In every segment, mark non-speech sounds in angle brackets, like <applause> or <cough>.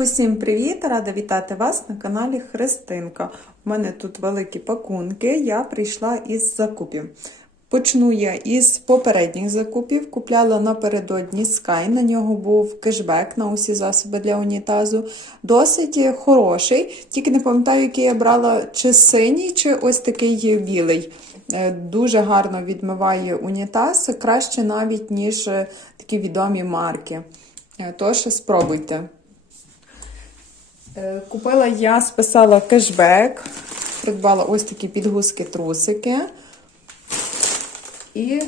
Усім привіт! Рада вітати вас на каналі Христинка. У мене тут великі пакунки. Я прийшла із закупів. Почну я із попередніх закупів. Купляла напередодні Sky, на нього був кешбек на усі засоби для унітазу. Досить хороший, тільки не пам'ятаю, який я брала, чи синій, чи ось такий білий. Е, Дуже гарно відмиває унітаз, краще навіть, ніж е, такі відомі марки. Е, Тож спробуйте. Е, Купила я, списала кешбек, придбала ось такі підгузки-трусики. І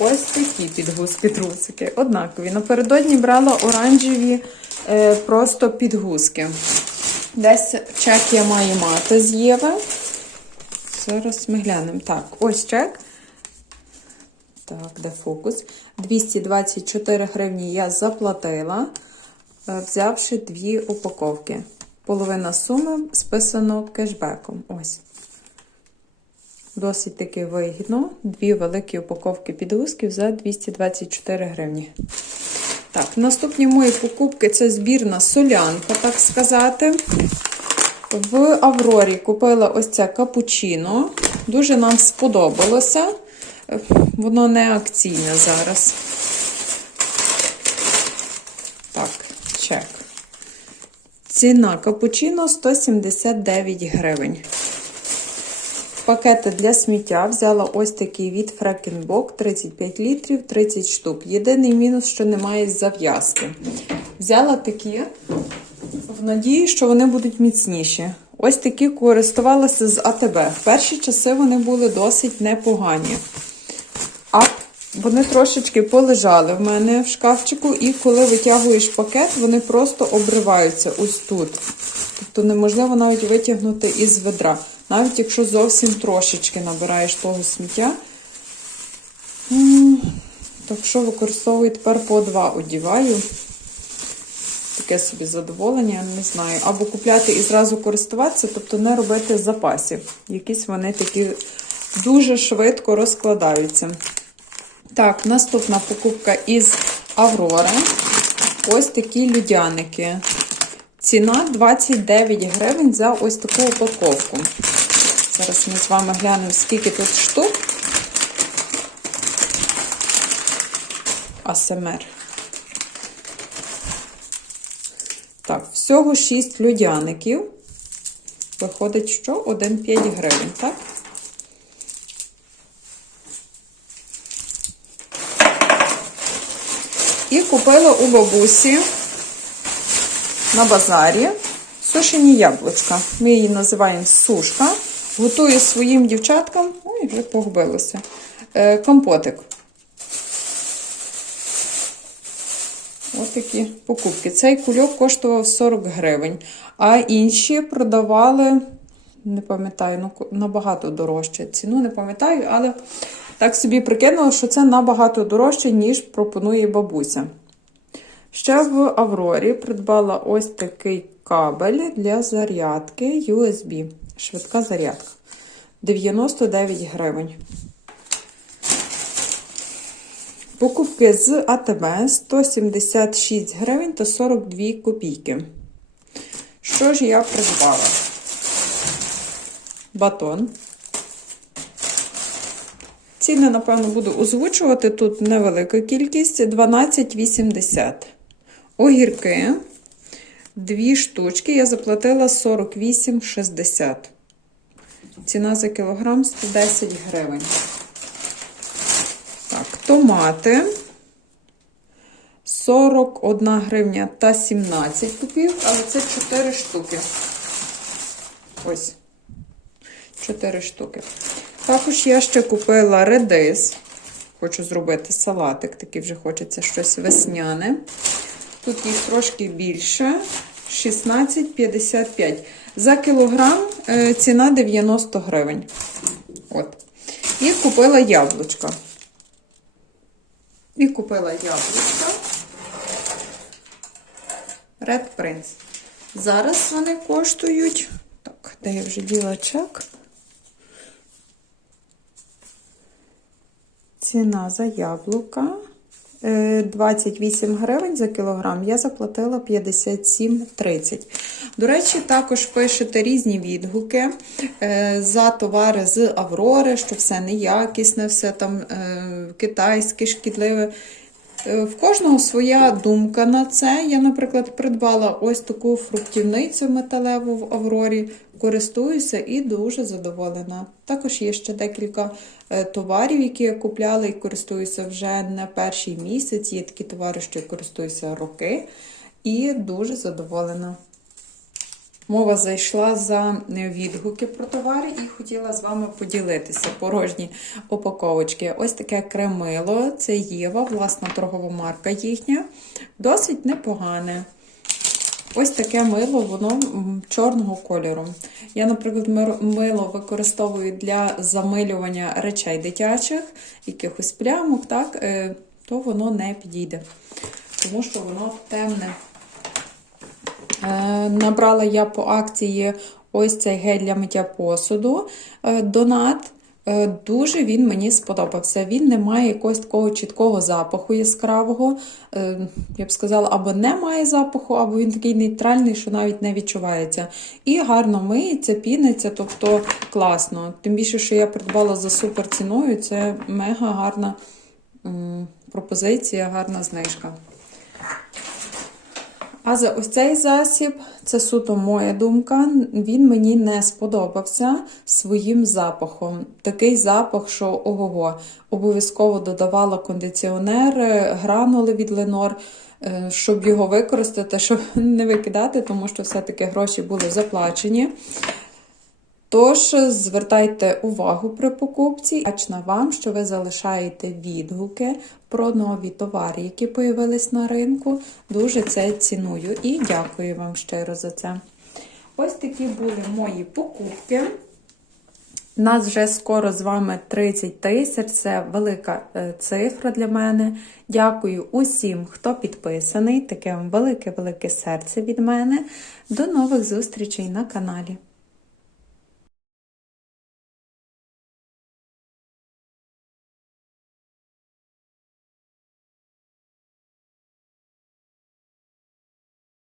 ось такі підгузки-трусики. Однакові. Напередодні брала оранжеві е, просто підгузки. Десь чек я маю мати з Єви. Зараз ми глянемо. Так, ось чек. Так, де фокус? 224 гривні я заплатила, взявши дві упаковки. Половина суми списано кешбеком. Ось. Досить таки вигідно. Дві великі упаковки підгузків за 224 гривні. Так, наступні мої покупки це збірна солянка, так сказати. В Аврорі купила ось це капучино. Дуже нам сподобалося. Воно не акційне зараз. Так, чек. Ціна капучино 179 гривень. Пакети для сміття взяла ось такий від Фрекенбок 35 літрів, 30 штук. Єдиний мінус, що немає зав'язки. Взяла такі в надії, що вони будуть міцніші. Ось такі користувалася з АТБ. В перші часи вони були досить непогані. А вони трошечки полежали в мене в шкафчику, і коли витягуєш пакет, вони просто обриваються ось тут. Тобто неможливо навіть витягнути із ведра. Навіть якщо зовсім трошечки набираєш того сміття. Так що використовую тепер по два одіваю. Таке собі задоволення, не знаю. Або купляти і зразу користуватися, тобто не робити запасів. Якісь вони такі дуже швидко розкладаються. Так, наступна покупка із Аврори. Ось такі людяники. Ціна 29 гривень за ось таку упаковку. Зараз ми з вами глянемо, скільки тут штук. АСМР. Так, всього 6 людяників. Виходить, що 1,5 гривень, так? І купила у бабусі на базарі сушені яблучка. Ми її називаємо сушка. Готую своїм дівчаткам, ой, вже погубилося, е, компотик. Ось такі покупки. Цей кульок коштував 40 гривень, а інші продавали, не пам'ятаю, ну, набагато дорожче. Ціну не пам'ятаю, але так собі прикинула, що це набагато дорожче, ніж пропонує бабуся. Ще в Аврорі придбала ось такий кабель для зарядки USB. Швидка зарядка. 99 гривень. Покупки з АТБ 176 гривень та 42 копійки. Що ж я придбала? Батон. Ціни, напевно, буду озвучувати. Тут невелика кількість 12,80. Огірки. Дві штучки. Я заплатила 48,60. Ціна за кілограм 110 гривень. Так, томати 41 гривня та 17 купів, але це 4 штуки. Ось. 4 штуки. Також я ще купила редис. Хочу зробити салатик, такий вже хочеться щось весняне. Тут їх трошки більше. 16,55. За кілограм е, ціна 90 гривень. От. І купила яблучка. І купила яблучка. Red Prince. Зараз вони коштують. Так, де я вже діла чек? Ціна за яблука е, 28 гривень за кілограм, я заплатила 57,30. До речі, також пишете різні відгуки е, за товари з Аврори, що все неякісне, все там е, китайське, шкідливе. Е, В кожного своя думка на це. Я, наприклад, придбала ось таку фруктівницю металеву в Аврорі, користуюся і дуже задоволена. Також є ще декілька е, товарів, які я купляла і користуюся вже не перший місяць. Є такі товари, що я користуюся роки, і дуже задоволена. Мова зайшла за відгуки про товари і хотіла з вами поділитися порожні упаковочки. Ось таке кремило, це Єва, власна торгова марка їхня. Досить непогане. Ось таке мило, воно чорного кольору. Я, наприклад, мило використовую для замилювання речей дитячих, якихось плямок, так, е, то воно не підійде, тому що воно темне. Е, Набрала я по акції ось цей гель для миття посуду е, Донат. Е, Дуже він мені сподобався. Він не має якогось такого чіткого запаху яскравого. Я б сказала, або не має запаху, або він такий нейтральний, що навіть не відчувається. І гарно миється, піниться, тобто класно. Тим більше, що я придбала за супер ціною, це мега гарна пропозиція, гарна знижка. А за ось цей засіб, це суто моя думка, він мені не сподобався своїм запахом. Такий запах, що ого-го, обов'язково додавала кондиціонер, е, гранули від Ленор, е, щоб його використати, щоб <laughs> не викидати, тому що все-таки гроші були заплачені. Тож звертайте увагу при покупці. Вдячна вам, що ви залишаєте відгуки про нові товари, які появились на ринку. Дуже це ціную і дякую вам щиро за це. Ось такі були мої покупки. Нас вже скоро з вами 30 тисяч. Це велика е, цифра для мене. Дякую усім, хто підписаний. Таке вам велике-велике серце від мене. До нових зустрічей на каналі.